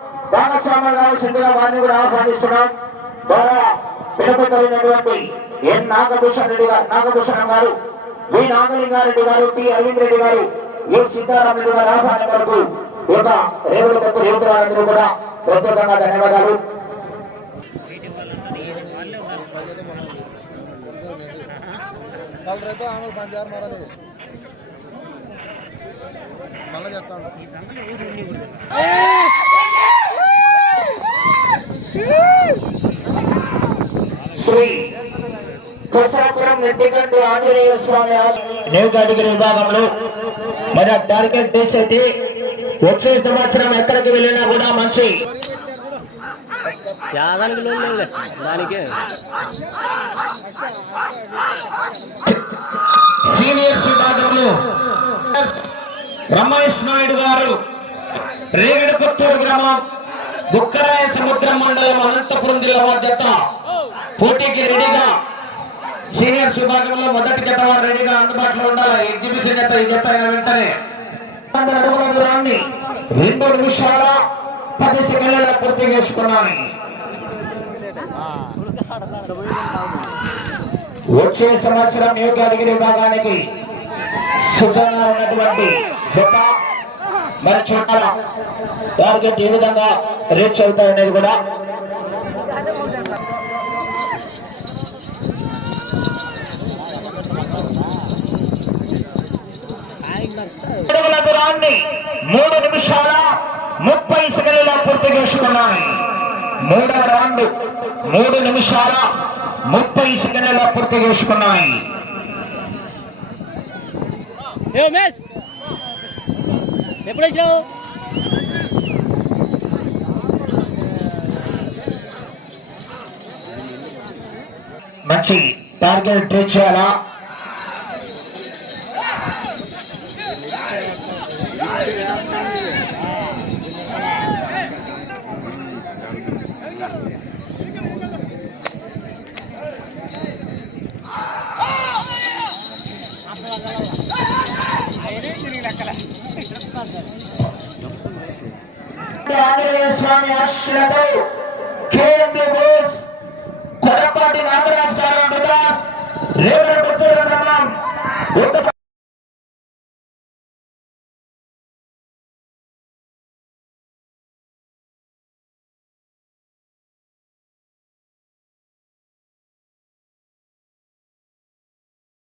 భాగస్వాములు కావాల్సిందిగా వారిని కూడా ఆహ్వానిస్తున్నాం. ద్వారా వినపడినటువంటి ఎన్ నాగభూషణం గారు, వి నాగలింగారెడ్డి గారు, టి అరవింద్ రెడ్డి గారు, ఏ సీతారాం రెడ్డి గారు ఆహ్వానం వరకు ఈ యొక్క రేవుల పెద్ద రైతులందరూ కూడా ప్రత్యేకంగా ధన్యవాదాలు. శ్రీ కసాపురం నెట్టిగడ్డి ఆంజనేయ స్వామి న్యూ కేటగిరీ విభాగంలో మన టార్గెట్ డేస్ అయితే వచ్చే సంవత్సరం ఎక్కడికి వెళ్ళినా కూడా మంచి సీనియర్స్ విభాగంలో రమేష్ నాయుడు గారు, రేగడి కొత్తూరు గ్రామం, బుక్కరాయ సముద్రం మండలం, అనంతపురం జిల్లా జత పోటీకి రెడీగా. సీనియర్స్ విభాగంలో మొదటి జత వారు రెడీగా అందుబాటులో ఉండాలి. ఎగ్జిబిషన్ జత ఈ జత అయిన వెంటనే 2 నిమిషాల 10 సెకండ్ల పూర్తి చేసుకున్నాను. వచ్చే సంవత్సరం న్యూ కేటగిరీ విభాగానికి సిద్ధంగా ఉన్నటువంటి జత మరి చూడాల టార్గెట్ ఏ విధంగా రీచ్ అవుతాయనేది కూడా. అడుగుల దూరాన్ని 3 నిమిషాల 30 సెకండ్ల పూర్తి చేసుకున్నాయి. 3వ రౌండ్ 3 నిమిషాల 30 సెకండ్ల పూర్తి చేసుకున్నాయి. మంచి టార్గెట్ రీచ్ చేయాలా. ఆంజనేయ స్వామి ఆశీస్సులతో కొరపాటి నాగరాజు